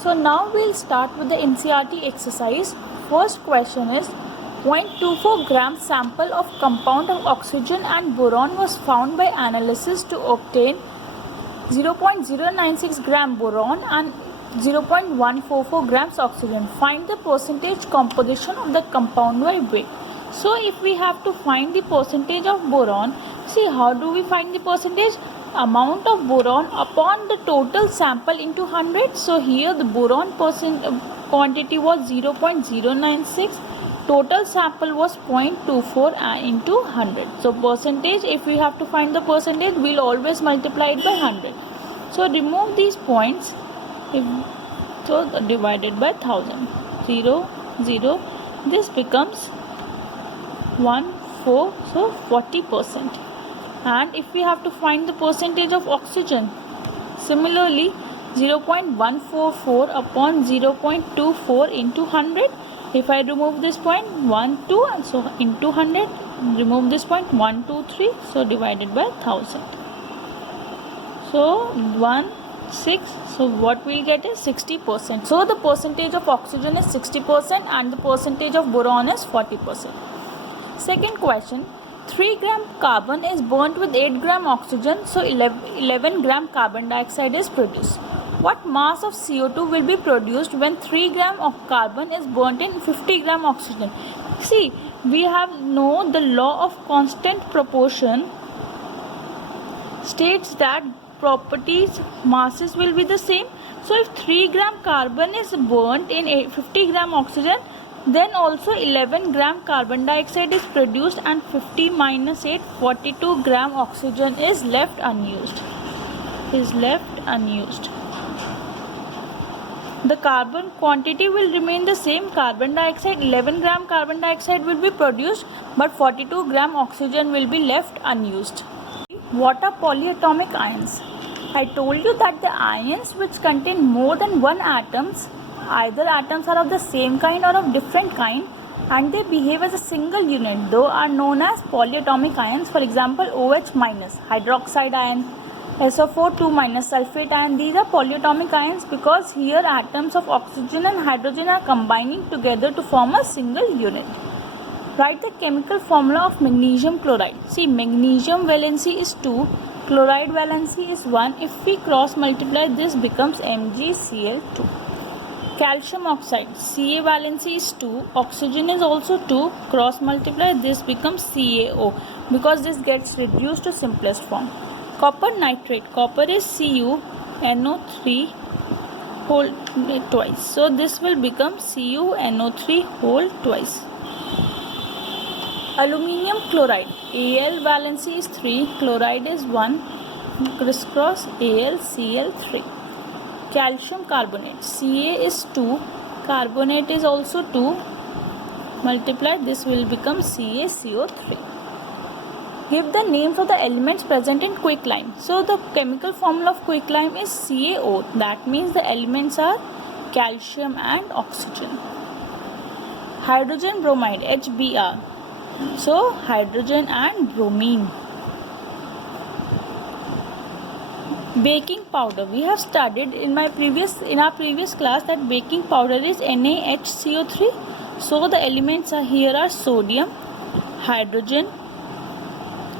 So now we'll start with the NCERT exercise. First question is 0.24 gram sample of compound of oxygen and boron was found by analysis to obtain 0.096 gram boron and 0.144 grams oxygen. Find the percentage composition of the compound by weight. So if we have to find the percentage of boron, see how do we find the percentage? Amount of boron upon the total sample into 100. So here the boron quantity was 0.096. Total sample was 0.24 into 100. So percentage, if we have to find the percentage, we'll always multiply it by 100. So remove these points. So divided by 1000. 0, 0. This becomes 1, 4. So 40%. And if we have to find the percentage of oxygen, similarly 0.144 upon 0.24 into 100. If I remove this point 1, 2, and so into 100, remove this point 1, 2, 3, so divided by 1000. So 1, 6, so what we'll get is 60%. So the percentage of oxygen is 60% and the percentage of boron is 40%. Second question, 3 gram carbon is burnt with 8 gram oxygen, so 11 gram carbon dioxide is produced. What mass of CO2 will be produced when 3 gram of carbon is burnt in 50 gram oxygen? See, we have know the law of constant proportion states that properties masses will be the same. So if 3 gram carbon is burnt in 50 gram oxygen, then also 11 gram carbon dioxide is produced and 50 minus 8, 42 gram oxygen is left unused. The carbon quantity will remain the same. Carbon dioxide, 11 gram carbon dioxide will be produced, but 42 gram oxygen will be left unused. What are polyatomic ions? I told you that the ions which contain more than one atoms, either atoms are of the same kind or of different kind, and they behave as a single unit, though are known as polyatomic ions. For example, OH minus, hydroxide ion, SO4 2 minus, sulfate ion. These are polyatomic ions because here atoms of oxygen and hydrogen are combining together to form a single unit. Write the chemical formula of magnesium chloride. See, magnesium valency is 2, chloride valency is 1. If we cross multiply, this becomes MgCl2. Calcium oxide, Ca valency is 2, oxygen is also 2, cross multiply, this becomes CaO because this gets reduced to simplest form. Copper nitrate, copper is CuNO3 whole twice, so this will become CuNO3 whole twice. Aluminium chloride, Al valency is 3, chloride is 1, crisscross AlCl3. Calcium carbonate, Ca is 2, carbonate is also 2, multiply, this will become CaCO3. Give the names of the elements present in quicklime. So the chemical formula of quicklime is CaO, that means the elements are calcium and oxygen. Hydrogen bromide, HBr, so hydrogen and bromine. Baking powder, we have studied in our previous class that baking powder is NaHCO3. So the elements here are sodium, hydrogen,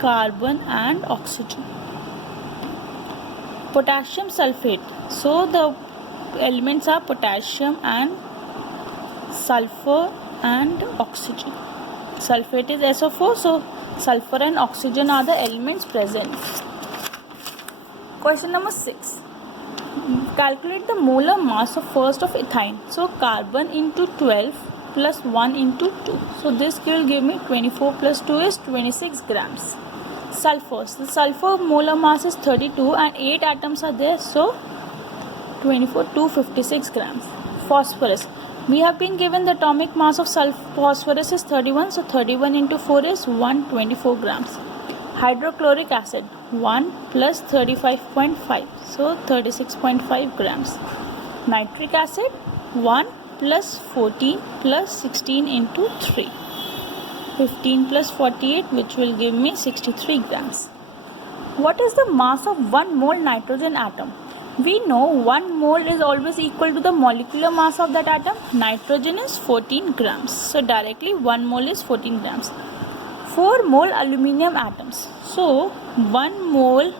carbon and oxygen. Potassium sulfate, so the elements are potassium and sulfur and oxygen. Sulfate is SO4, so sulfur and oxygen are the elements present. Question number 6. Calculate the molar mass of first of ethyne. So carbon into 12 plus 1 into 2. So this will give me 24 plus 2 is 26 grams. Sulfur. So sulfur molar mass is 32 and 8 atoms are there. So 24 to 56 grams. Phosphorus. We have been given the atomic mass of phosphorus is 31. So 31 into 4 is 124 grams. Hydrochloric acid, 1 plus 35.5, so 36.5 grams. Nitric acid, 1 plus 14 plus 16 into 3, 15 plus 48, which will give me 63 grams. What is the mass of 1 mole nitrogen atom? We know 1 mole is always equal to the molecular mass of that atom. Nitrogen is 14 grams. So directly 1 mole is 14 grams. 4 mole aluminium atoms. So 1 mole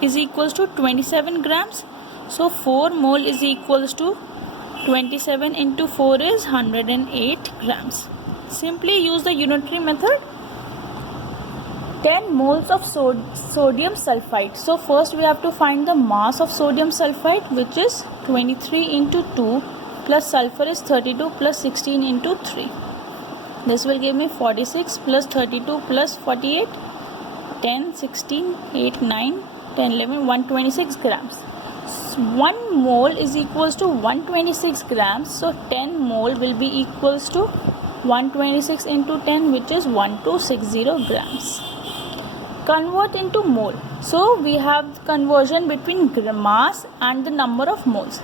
is equals to 27 grams. So 4 mole is equals to 27 into 4 is 108 grams. Simply use the unitary method. 10 moles of sodium sulfide. So first we have to find the mass of sodium sulfide, which is 23 into 2 plus sulfur is 32 plus 16 into 3. This will give me 46 plus 32 plus 48, 10, 16, 8, 9, 10, 11, 126 grams. 1 mole is equals to 126 grams. So 10 mole will be equals to 126 into 10, which is 1260 grams. Convert into mole. So we have conversion between mass and the number of moles.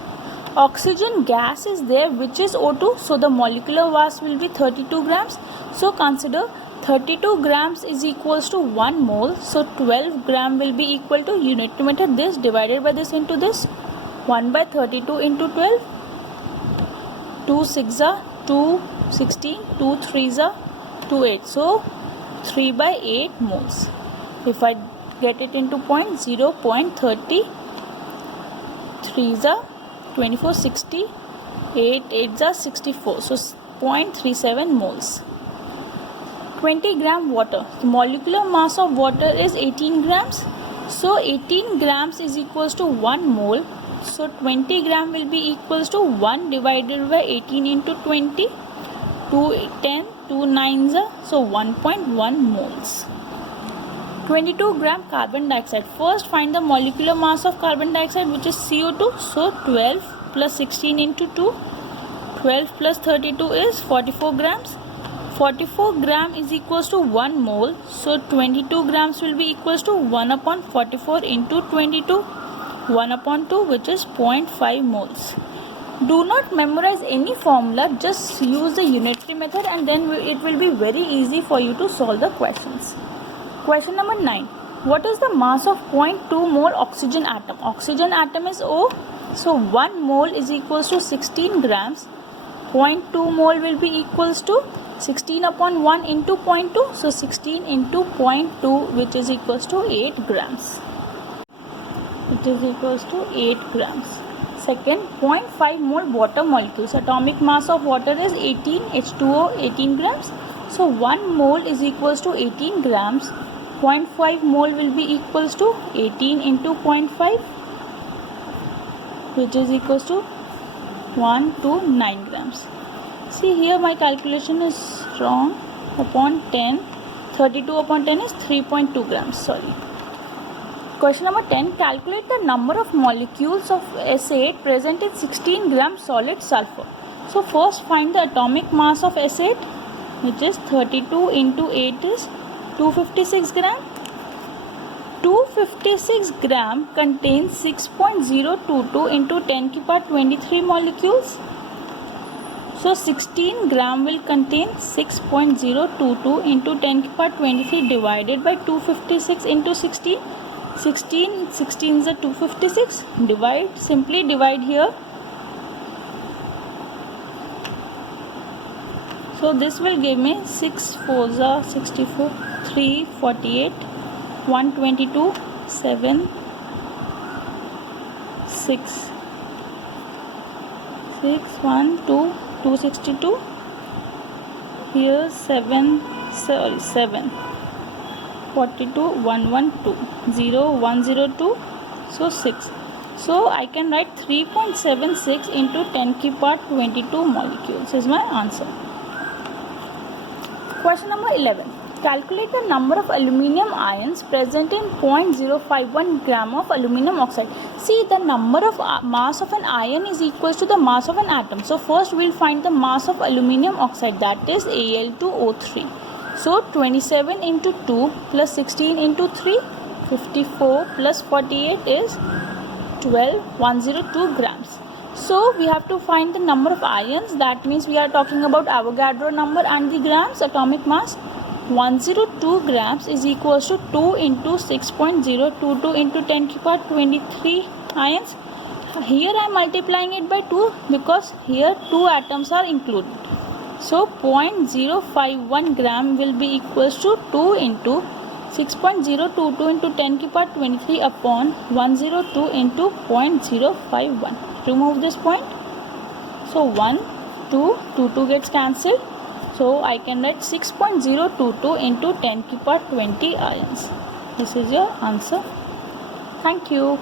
Oxygen gas is there, which is O2. So the molecular mass will be 32 grams. So consider 32 grams is equals to 1 mole. So 12 gram will be equal to unitary method this divided by this into this. 1 by 32 into 12. 2 6 are 2 16. 2 3 are 2 8. So 3 by 8 moles. If I get it into point, 0.30, 3s are 24, 60, 8s are 64. So 0.37 moles. 20 gram water. The molecular mass of water is 18 grams. So 18 grams is equals to 1 mole. So 20 gram will be equals to 1 divided by 18 into 20. 2 10, 2 9s are, so 1.1 moles. 22 gram carbon dioxide. First find the molecular mass of carbon dioxide, which is CO2. So 12 plus 16 into 2. 12 plus 32 is 44 grams. 44 gram is equals to 1 mole. So 22 grams will be equals to 1 upon 44 into 22. 1 upon 2, which is 0.5 moles. Do not memorize any formula. Just use the unitary method and then it will be very easy for you to solve the questions. Question number 9. What is the mass of 0.2 mole oxygen atom? Oxygen atom is O. So 1 mole is equals to 16 grams. 0.2 mole will be equals to 16 upon 1 into 0.2. So 16 into 0.2, which is equals to 8 grams. It is equals to 8 grams. Second, 0.5 mole water molecules. Atomic mass of water is 18, H2O 18 grams. So 1 mole is equals to 18 grams. 0.5 mole will be equals to 18 into 0.5, which is equals to 129 grams. See here my calculation is wrong. Upon 10, 32 upon 10 is 3.2 grams. Sorry. Question number 10. Calculate the number of molecules of S8 present in 16 gram solid sulfur. So first find the atomic mass of S8, which is 32 into 8 is 256 gram. 256 gram contains 6.022 into 10 to the power 23 molecules. So 16 gram will contain 6.022 into 10 to the power 23 divided by 256 into 16. 16 is a 256. Divide, simply divide here. So this will give me 6 4s are 64, 3 48, 122, 7, 6, 1, 2, 262. Here 7, 42, 112, 0, 102, so 6. So I can write 3.76 into 10 to the power 22 molecules is my answer. Question number 11. Calculate the number of aluminium ions present in 0.051 gram of aluminium oxide. See, the number of mass of an ion is equals to the mass of an atom. So first we will find the mass of aluminium oxide, that is Al2O3. So 27 into 2 plus 16 into 3, 54 plus 48 is 102 grams. So we have to find the number of ions. That means we are talking about Avogadro number and the grams, atomic mass. 102 grams is equals to 2 into 6.022 into 10 to the power 23 ions. Here I am multiplying it by 2 because here 2 atoms are included. So 0.051 gram will be equals to 2 into 6.022 into 10 की power 23 upon 102 into 0.051. Remove this point. So 1, 2, 2 gets cancelled. So I can write 6.022 into 10 की power 20 ions. This is your answer. Thank you.